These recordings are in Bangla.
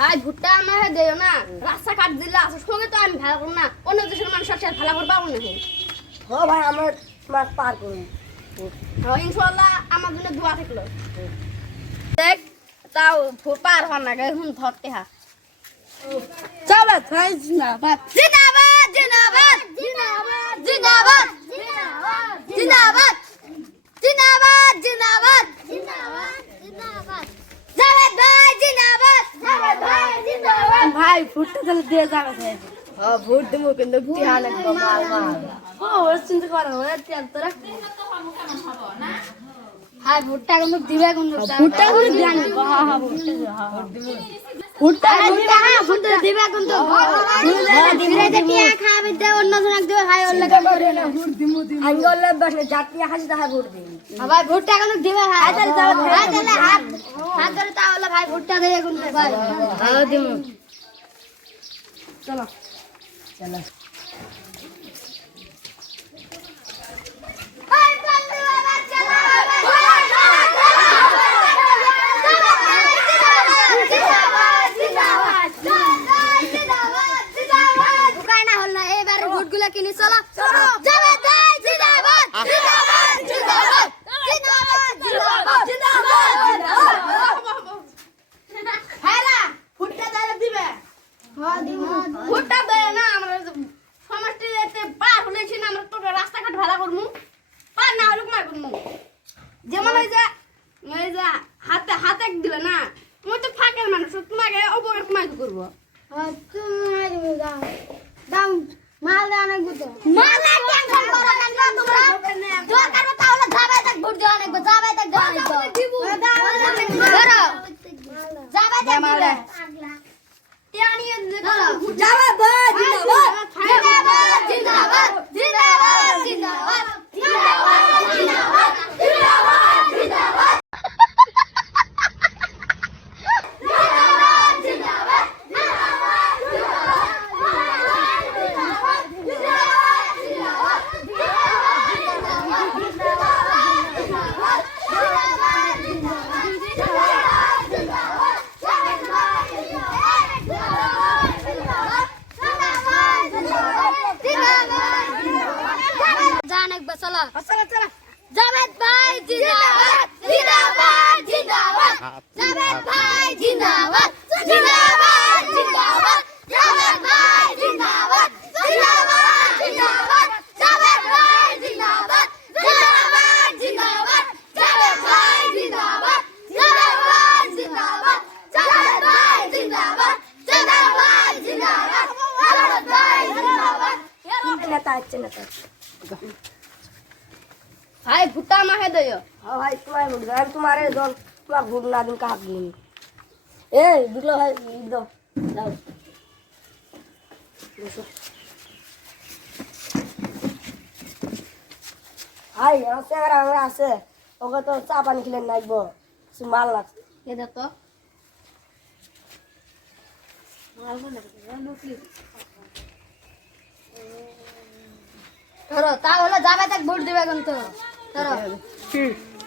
ভাই ভুট্টা আমার দেও না রাস্তা কাট দিলে আছে সঙ্গে তো আমি ভালো করব না অন্য দেশের মানুষ আছে ভালো করে পাবো না ও ভাই আমার তোমার পার করুন ইনশাআল্লাহ আমার জন্য দোয়া থাকলো দেখ তাও পার হওয়ার না এখন ধরতে হা চলো ভাই জিন্দাবাদ জিন্দাবাদ জিন্দাবাদ জিন্দাবাদ জিন্দাবাদ জিন্দাবাদ জিন্দাবাদ জিন্দাবাদ জাভেদ ভাই জিন্দাবাদ জাভেদ ভাই জিন্দাবাদ ভাই ফুটতে তাহলে দিয়ে যাবে ভাই হ্যাঁ ভোট দেবো কিন্তু টিহা লাগবে মাল মাল ও চিন্তা করো ওরা তেল তোরা ভাই ভোটটা কিন্তু দিবে কিন্তু ফুটটা করে ধ্যান হ্যাঁ হ্যাঁ ফুটটা ভোটটা দিবে কিন্তু দিবে যে টিহা খাবে দে অন্য জনক দিবে ভাই ওর লাগা করে না আঙ্গলে বসে জাতি হাসি তাহা ভোট দিন ভাই ভোটটা কিন্তু দিবে ভাই তাহলে যাও ভাই তাহলে হাত হাত ধরে তাহলে ভাই ভোটটা দেবে কিন্তু ভাই হ্যাঁ দিমু চলো চলো ভাই বন্ধু আবার চলো কিনি চলো জাভেদ ভাই জিন্দাবাদ জিন্দাবাদ জিন্দাবাদ জিন্দাবাদ জিন্দাবাদ হেলা ভুট্টা দাঁড়া দিবে হ্যাঁ দিব ভুট্টা দেয় না আমরা সমাজটি এতে পার হলেছি না আমরা তো রাস্তাঘাট ভাড়া করমু পার না হলে কুমার করমু যেমন ওই যে হাতে হাতে দিলে না তুমি তো ফাঁকের মানুষ তোমাকে অপকার কুমার করবো তুমি দাম মাল দাও গুতো মাল টেনশন করো না তোমরা দরকার তাহলে যাবে তাক ভোট দেওয়া লাগবে যাবে তাক দেওয়া লাগবে ধরো যাবে তাক দিবে টিয়ানি যাবে ভাই জিন্দাবাদ জিন্দাবাদ জিন্দাবাদ জিন্দাবাদ জিন্দাবাদ জিন্দাবাদ জিন্দাবাদ জিন্দাবাদ জিন্দাবাদ চলো চলো জাভেদ ভাই জিন্দাবাদ জিন্দাবাদ জিন্দাবাদ জাভেদ ভাই জিন্দাবাদ জিন্দাবাদ জিন্দাবাদ জাভেদ ভাই জিন্দাবাদ জিন্দাবাদ জিন্দাবাদ জাভেদ ভাই জিন্দাবাদ জিন্দাবাদ জিন্দাবাদ জাভেদ ভাই জিন্দাবাদ জাভেদ ভাই জিন্দাবাদ জাভেদ ভাই জিন্দাবাদ জাভেদ ভাই জিন্দাবাদ জাভেদ ভাই জিন্দাবাদ নেতা আছে নেতা ভাই ভুট্টা আমাকে দিও हाँ भाई तुम्हारे भूल गए तुम्हारे दोन तुम्हारा भूल ना दिन कहाँ गई ए बिगलो भाई दो जाओ हाय यहाँ से अगर हमें आसे होगा तो चाय पानी खिलाने नहीं बो सुमाल लग ये दे तो ধরো তাহলে যাবে তাক ভোট দিবে কিন্তু ধরো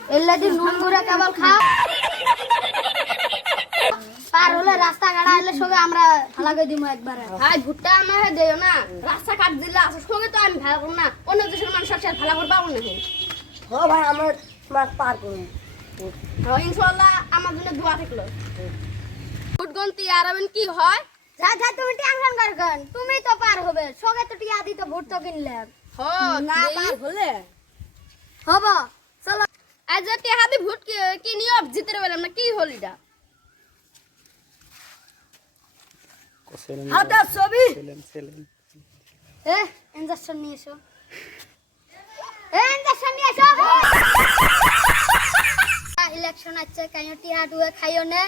এল্লাদি নুন গুড়া কেবল খা পার হলে রাস্তা কাটা হলে সঙ্গে আমরা হালাকে দিমু একবারে ভাই ভুট্টা আমাকে দেও না রাস্তা কাট দিলে আছে সঙ্গে তো আমি ভালো করব না অন্য দেশের মানুষ আছে ভালো করে পাবো না हो भाई हमें तुम्हारा पार करूँ ইনশাআল্লাহ আমার জন্য দোয়া থাকলো ভোট গন্তি আর আবেন কি হয় যা যা তুমি টেনশন করবেন তুমি তো পার হবে সঙ্গে তো টিয়া দিতে ভোট তো কিনলে ना पार होले হব চলো আজ টিয়া দি ভোট কি নিয়ে জিতে পারলাম না কি হল এটা हाँ तो सोबी এ ইনজেকশন নিয়ে এসো ইনজেকশন নিয়ে এসো ইলেকশন আছে কেন টিয়া টুয়ে খাইও না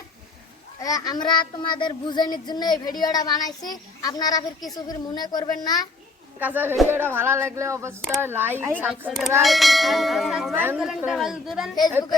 আমরা তোমাদের বুঝানোর জন্য এই ভিডিওটা বানাইছি আপনারা ফির কিছু ফির মনে করবেন না কাছে ভিডিওটা ভালো লাগলে অবশ্যই লাইক সাবস্ক্রাইব ফেসবুকে